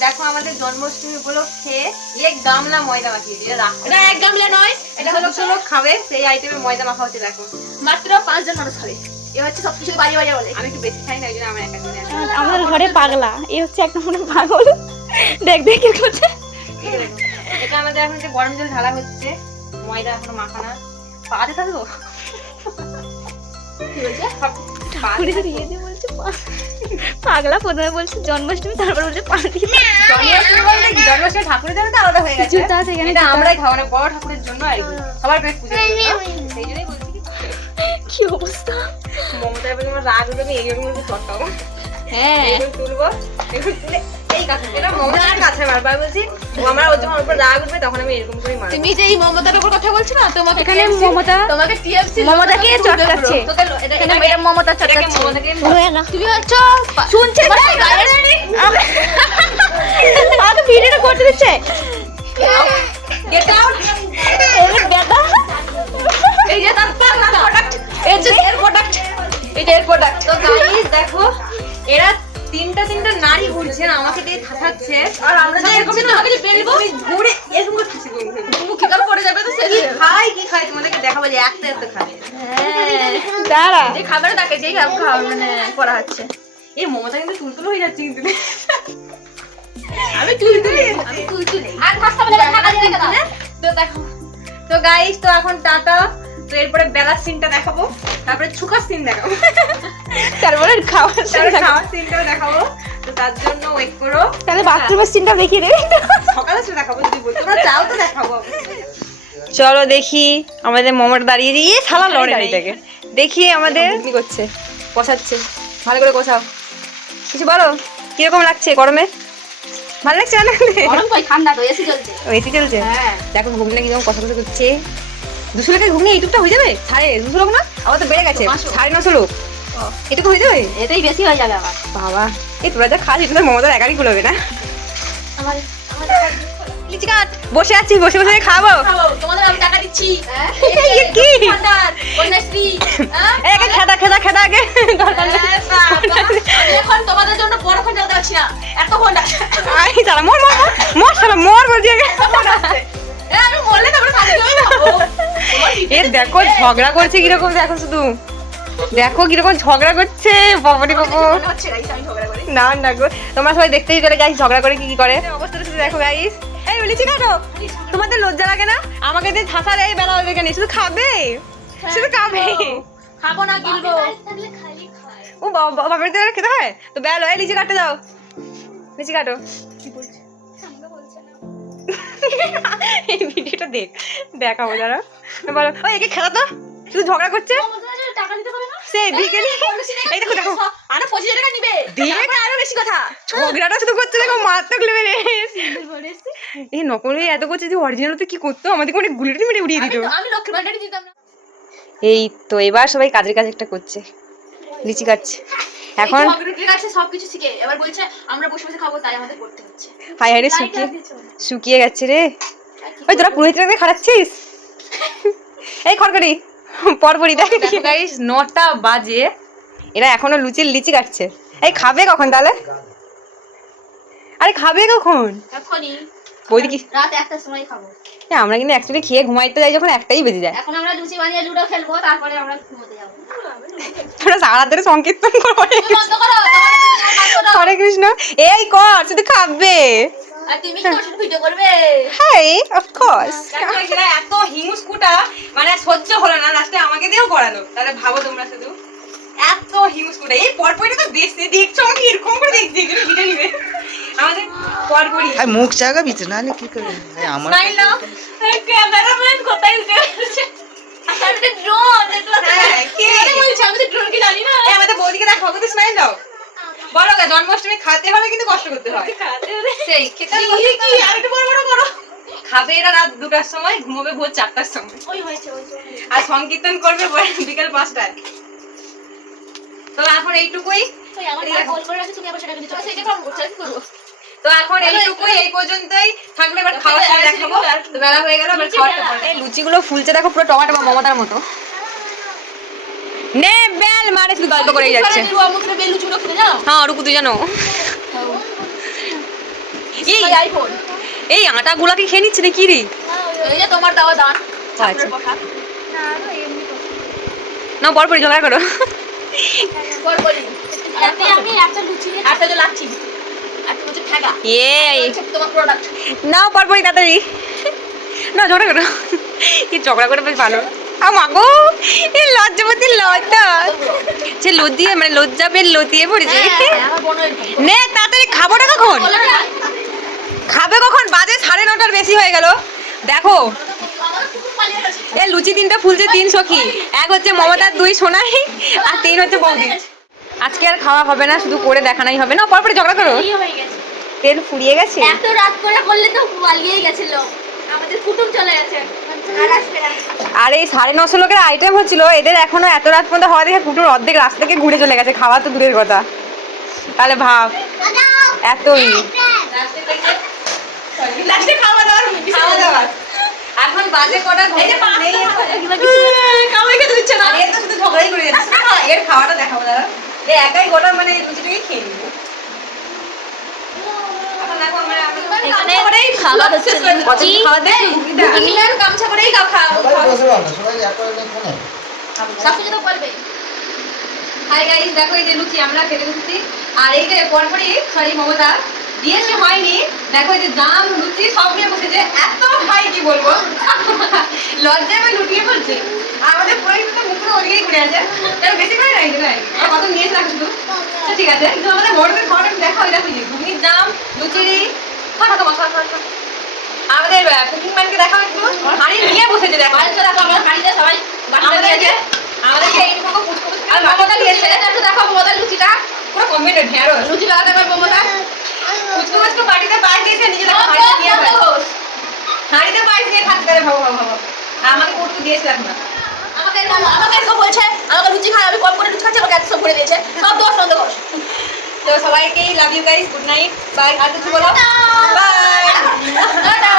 দেখো আমাদের জন্মাষ্টমী উপলক্ষে এক গামলা ময়দা মাখিয়ে এটা এক গামলা নয় এটা হলো খাবে সেই আইটেমের ময়দা মাখা হচ্ছে দেখো মাত্র পাঁচজন মানুষ এ হচ্ছে সবকিছু বাড়ি বলে আমি একটু বেশি খাই না জন্য আমার একা আমাদের ঘরে পাগলা এ হচ্ছে এক নম্বরের পাগল দেখ দেখ কি করছে এটা আমাদের এখন যে গরম জল ঢালা হচ্ছে ময়দা এখনও মাখানা পাতে থাকব কি বলছে ঠাকুরের দিয়ে বলছে পাগলা প্রথমে বলছে জন্মাষ্টমী তারপর বলছে পা দিয়ে জন্মাষ্টমী বলতে কি? জন্মাষ্টমী ঠাকুরের জন্য তো আলাদা হয়ে গেছে। জুতা এখানে এটা আমরাই খাব না বড় ঠাকুরের জন্য আর কি। সবার পেট পুজোর সেই জন্যই বলছি কি অবস্থা? মমতা এবার তোমার রাগ উঠবে আমি এইরকম চটকাবো। হ্যাঁ। তুলবো এগুলো তুলে কাছে এটা মমতার কাছে মারবার বলছি আমার ওর যখন উপর রাগ উঠবে তখন আমি এরকম করেই মারবো তুমি যে এই মমতার উপর কথা বলছো না তোমাকে এখানে মমতা তোমাকে টিএফসি মমতাকে চটকাচ্ছে এখানে এটা মমতা চটকাচ্ছে তুমি হচ্ছে শুনছে ভিডিওটা করতে দিচ্ছে নারী ঘুরছে আমাকে দিয়ে থাকাচ্ছে আর আমরা যে এরকম আমাকে যে বেলবো ঘুরে এরকম করে থাকছে মুখে কাল পড়ে যাবে তো কি খাই কি খাই তোমাদেরকে দেখাবো যে একটা একটা খায় দাঁড়া। যে খাবারে তাকে যেই খাবার খাওয়া মানে করা হচ্ছে। এই মমতা কিন্তু তুলতুল হয়ে যাচ্ছে কিন্তু। আমি তুই তুলে আমি তুই তুলে আর খাস্তা বলে খাবার দিয়ে দাও তো দেখো। তো গাইস তো এখন টাটা। তো এরপরে বেলার সিনটা দেখাবো তারপরে ছুকার সিন দেখাবো। তারপরে খাওয়ার খাওয়ার সিনটাও দেখাবো তো তার জন্য ওয়েট করো। তাহলে বাথরুমের সিনটা দেখিয়ে দেবে সকালে সেটা দেখাবো যদি বলতো তোমরা চাও তো দেখাবো। চলো দেখি আমাদের মোমোটা দাঁড়িয়ে দিয়ে। থালা লড়ে এটাকে দেখি আমাদের কি করছে। কষাচ্ছে ভালো করে কষাও কিছু বলো? কীরকম লাগছে গরমে? ভালো লাগছে না? গরম কই ঠান্ডা তো এসি চলছে। এসি চলছে? হ্যাঁ। দেখো ঘুগনি কীরকম কষা কষা করছে। দুশো টাকায় ঘুগনি এইটুকটা হয়ে যাবে? সাড়ে দুশো লোক না? আবার তো বেড়ে গেছে। সাড়ে নশো লোক। এটুকু হয়ে যাবে? এটাই বেশি হয়ে যাবে আবার। বাবা এই তোরা যা খাস এটা মমতার একারই কুলোবে না? আমার লিচি কাট বসে আছি বসে বসে খাব। তোমাদের আমি টাকা দিচ্ছি। কি? কন্যাশ্রী? এই খেদা খেদা খেদা আগে। দরকার নেই। বাবা, আমি এখন তোমাদের জন্য বড় ফোন চালাতে পারছি না এত ফোন আই মর মর মর, মর মর বলছি আগে। এ দেখো ঝগড়া করছে কীরকম দেখো শুধু। দেখো কীরকম ঝগড়া করছে বাবারি বাবা। না না গো তোমরা সবাই দেখতেই পেলে গাইস ঝগড়া করে কি কি করে? অবস্থাটা শুধু দেখো গাইস এই লিচি কাটো তোমাদের লজ্জা লাগে না? আমাকে দিয়ে ঠাসার এই বেলা হবে কেন? শুধু খাবে? শুধু খাবে? খাব না গিলবো। ও বাবা দিয়ে খেতে হয়? তো বেলো এই লিচি কাটতে যাও লিচি কাটো। এই ভিডিওটা দেখ দেখাবো যারা বলো ওই একে খেলা তো শুধু ঝগড়া করছে? সে বিকেলি এই দেখো দেখো। আরে পঁচিশ টাকা নিবে। দেখ। তারপরে আরও বেশি কথা। ঝগড়াটা শুধু করছে দেখো মারাত্মক লেভেলে এই নকলে এত করছে যে অরিজিনাল তো কি করতো? আমাদের অনেক গুলিটি মেরে উড়িয়ে দিত। আমি লক্ষ্মী ভান্ডারই দিতাম না। এই তো এবার সবাই কাজের কাজ একটা করছে। লিচি কাটছে। এখন এখন ঝগড়া সবকিছু শিখে এবার বলছে আমরা বসে বসে খাব তাই আমাদের করতে হচ্ছে। হাই হাই রে শুকিয়ে শুকিয়ে গেছে রে। ওই তোরা পুরোহিতটাকে খারাচ্ছিস এই খড়কড়ি পরপরই দেখ। গাইস নটা বাজে। এরা এখনও লুচির লিচি কাটছে। এই খাবে কখন তাহলে? আরে খাবে কখন? এখনই। বৌদি কি রাত একটার সময় খাব। আমরা কিন্তু একচুয়ালি খেয়ে ঘুমাইতে যাই যখন একটাই বেজে যায়। এখন আমরা লুচি বানিয়ে লুডো খেলব তারপরে আমরা ঘুমোতে যাব। তোরা সারা ধরে সংকীর্তন করব করো তোমার হরে কৃষ্ণ। এই কর শুধু খাবে। হাই অফ কোর্স এত মানে সহ্য হলো না লাস্টে আমাকে দিয়েও করালো। তাহলে ভাবো তোমরা শুধু। এত হিংস্কুটা এই পরপরই তো দেখছে দেখছ আমাকে এরকম করে দেখছি ভিডিও নিবে। আমাদের পরপরই আর মুখ চাগাবি তো নাহলে কি করবি? আমার ক্যামেরাম্যান কোথায় উঠে আচ্ছা, ড্রোন কে? বলছি আমি তো ড্রোন কি জানি না। আমাদের বৌদিকে দেখো ওকে স্মাইল দাও। বলো গা জন্মাষ্টমী খাতে হলে কিন্তু কষ্ট করতে হয়। সেই খেতে কি আর একটু বড় বড় করো খাবে এরা রাত দুটার সময় ঘুমোবে ভোর চারটার সময়। আর সংকীর্তন করবে বিকেল পাঁচটায়। তো এখন এইটুকুই। আমার কল করে রাখছে তুমি আবার সেটাকে দিচ্ছ সেইটা কম করছ কি করব। তো এখন এইটুকুই এই পর্যন্তই। থাকলে এবার খাওয়ার সময় দেখাবো। তো বেলা হয়ে গেল এবার খাওয়ারটা পরে। এই লুচিগুলো ফুলছে দেখো পুরো টমাটো বা মমতার মতো। নে বেল মানে শুধু গল্প করেই যাচ্ছে। হ্যাঁ রুকু তুই জানো। এই আইফোন এই আটাগুলা কি খেয়ে নিচ্ছে না কি রে? এই যে তোমার দেওয়া দান আচ্ছা। না পরপরই ঝগড়া করো। বলি আমি একটা লুচি একটা যে লাচ্ছি। তোমার নাও পরপরই তাড়াতাড়ি। না ঝগড়া করো। কি ঝগড়া করে বেশ ভালো। আমাগো এই লজ্জাপতি লজ্জা সে লজ্জিয়ে মানে লজ্জা পেয়ে লতিয়ে পড়েছে। আমার বোন এরকম। নে তাড়াতাড়ি খাবোটা কখন? বলে খাবে কখন? বাজে সাড়ে নটার বেশি হয়ে গেল। দেখো। এ লুচি তিনটা ফুলছে তিন সখী। এক হচ্ছে মমতার দুই সোনাই আর তিন হচ্ছে বৌদি। আজকে আর খাওয়া হবে না শুধু করে দেখানাই হবে। না পরপরে ঝগড়া করো। হয়ে গেছে। তেল ফুরিয়ে গেছে? এত রাত করে করলে তো পালিয়ে গেছিল। আমাদের কুটুম চলে গেছে। আর আসবে না। আর এই সাড়ে নশো লোকের আইটেম হচ্ছিল। এদের এখনও এত রাত পর্যন্ত হওয়া দেখে কুটুর অর্ধেক রাস্তা থেকে ঘুরে চলে গেছে। খাওয়া তো দূরের কথা। তাহলে ভাব এতই খাওয়া দাওয়ার খাওয়া দাওয়ার। এখন বাজে কটা এই নেই। কাউকে খেতে দিচ্ছে না। এর তো শুধু ঝগড়াই করে যাচ্ছে। এর খাওয়াটা দেখাবো দাদা। একাই গোটা মানে লুচিটাকে খেয়ে নিবো। এখন খাবার হচ্ছে লুচি গামছা করেই খাও। না, সব তো করবে। হাই গাইস দেখো এই যে লুচি আমরা খেতে বসেছি। আর এই যে পরপরই সরি মমতা দিয়েছে হয়নি। দেখো যে জাম লুচি সব নিয়ে বসেছে। এত খাই কি বলব? লজ্জায় আমি লুটিয়ে পড়ছি আর আমাদের পুরোই তো মুখ পুরো ওদিকেই ঘুরে আছে। তার বেশি করে নাই ভাই? কত নিয়েছে শুধু। আচ্ছা, ঠিক আছে। কিন্তু আমাদের খাওয়াটা একটু দেখো এটা বুঝি ঘুগনির জাম লুচিরি খাওয়া তোমার খাওয়া খাওয়া খাওয়া। আমাদের কুকিং ম্যানকে দেখাও একটু। হাঁড়ি নিয়ে বসেছে দেখো। বাড়িতে রাখো আমার বাড়িতে সবাই দিয়েছে আমাদেরকে এইটুকু পুচকু পুচকু আর মমতা দিয়েছে একটু দেখো মমতার লুচিটা। পুরো কম্বিনেড ঢেঁড়স। লুচি লাগাতে পারব মমতা। পুচকু পুচকু বাড়িতে পাশ দিয়েছে নিজেদের হাঁড়ি নিয়ে হাঁড়িতে পাশ দিয়ে খাচ্ছে ভাবো ভাবো আমাকে কোটকু দিয়েছে দেখো না। আমাকে আমাকে এসব বলছে আমাকে লুচি খাই আমি কম করে লুচি খাচ্ছি আমাকে একশো করে দিয়েছে। সব দোষ ঘোষ তো সবাইকেই love you guys good night bye আর কিছু বলো? By tata